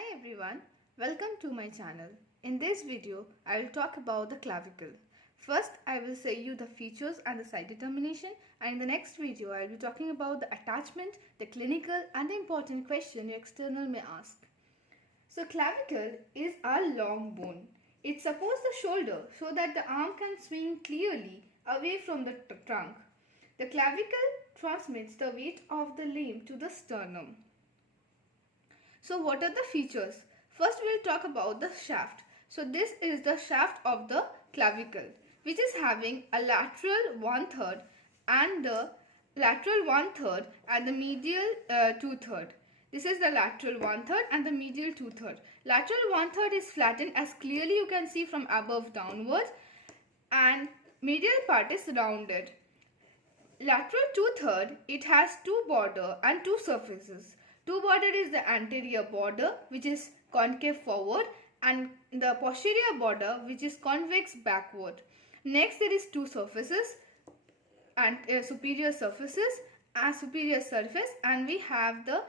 Hi everyone, welcome to my channel. In this video, I will talk about the clavicle. First, I will say you the features and the site determination, and in the next video, I will be talking about the attachment, the clinical and the important question your external may ask. So clavicle is a long bone. It supports the shoulder so that the arm can swing clearly away from the trunk. The clavicle transmits the weight of the limb to the sternum. So what are the features? First we will talk about the shaft. So this is the shaft of the clavicle, which is having a lateral 1/3 and the lateral 1/3 and the medial 2/3. This is the lateral 1/3 and the medial 2/3. Lateral 1/3 is flattened as clearly you can see from above downwards, and medial part is rounded. Lateral 2/3, it has two border and two surfaces. Two border is the anterior border, which is concave forward, and the posterior border, which is convex backward. Next, there is two surfaces and superior surface, and we have the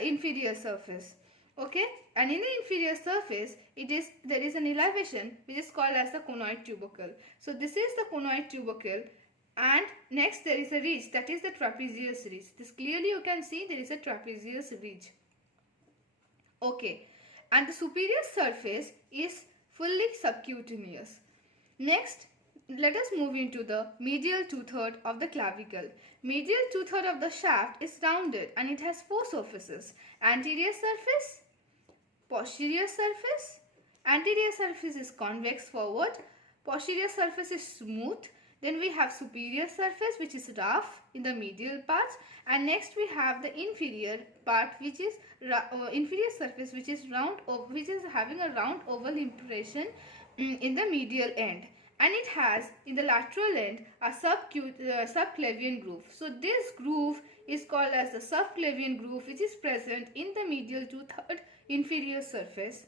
inferior surface. Okay, and in the inferior surface, there is an elevation which is called as the conoid tubercle. So this is the conoid tubercle. And next there is a ridge, that is the trapezius ridge. This clearly you can see there is a trapezius ridge. Okay, and the superior surface is fully subcutaneous. Next, let us move into the medial 2/3 of the clavicle. Medial 2/3 of the shaft is rounded and it has four surfaces: anterior surface, posterior surface. Anterior surface is convex forward, posterior surface is smooth. Then we have superior surface, which is rough in the medial parts, and next we have the inferior part, which is inferior surface, which is having a round oval impression in the medial end, and it has in the lateral end a subclavian groove. So this groove is called as the subclavian groove, which is present in the medial 2/3 inferior surface.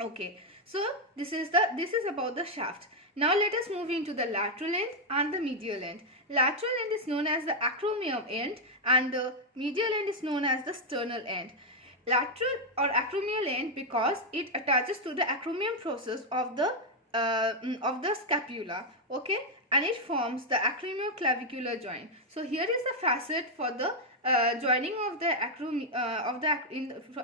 Okay, so this is about the shaft. Now let us move into the lateral end and the medial end. Lateral end is known as the acromion end and the medial end is known as the sternal end. Lateral or acromial end because it attaches to the acromion process of the scapula, okay, and it forms the acromioclavicular joint. So here is the facet for the joining of the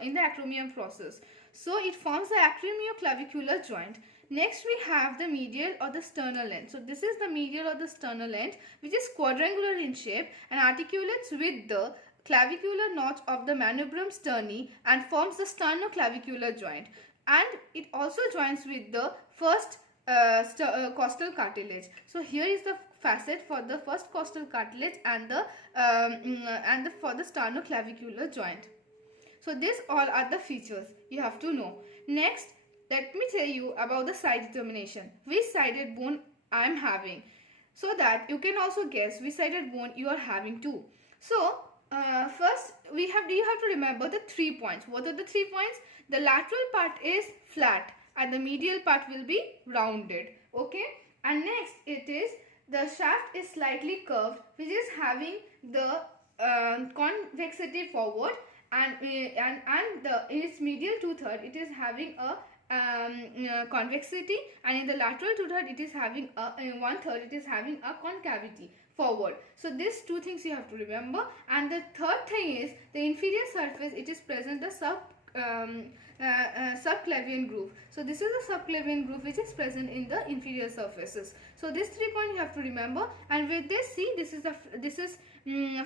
in the acromion process. So it forms the acromioclavicular joint. Next we have the medial or the sternal end. So this is the medial or the sternal end, which is quadrangular in shape and articulates with the clavicular notch of the manubrium sterni and forms the sternoclavicular joint. And it also joins with the first costal cartilage. So here is the facet for the first costal cartilage and for the sternoclavicular joint. So these all are the features you have to know. Next, let me tell you about the site determination. Which sided bone I am having, so that you can also guess which sided bone you are having too. So first you have to remember the 3 points. What are the 3 points? The lateral part is flat and the medial part will be rounded. Okay, and next it is the shaft is slightly curved, which is having the convexity forward, and in its medial 2/3 it is having a convexity, and in the lateral 2/3 it is having a 1/3 it is having a concavity forward. So these two things you have to remember. And the third thing is the inferior surface, it is present the subclavian groove. So this is the subclavian groove which is present in the inferior surfaces. So these 3 points you have to remember. And with this, see, this is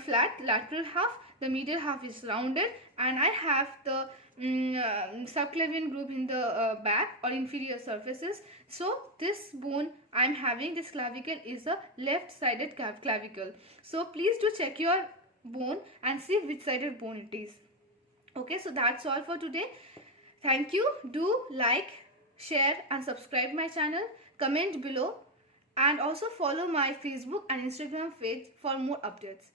flat lateral half, the medial half is rounded, and I have the subclavian groove in the back or inferior surfaces. So this bone I am having, this clavicle, is a left sided clavicle. So please do check your bone and see which sided bone it is. Okay, so that's all for today. Thank you. Do like, share and subscribe my channel. Comment below and also follow my Facebook and Instagram page for more updates.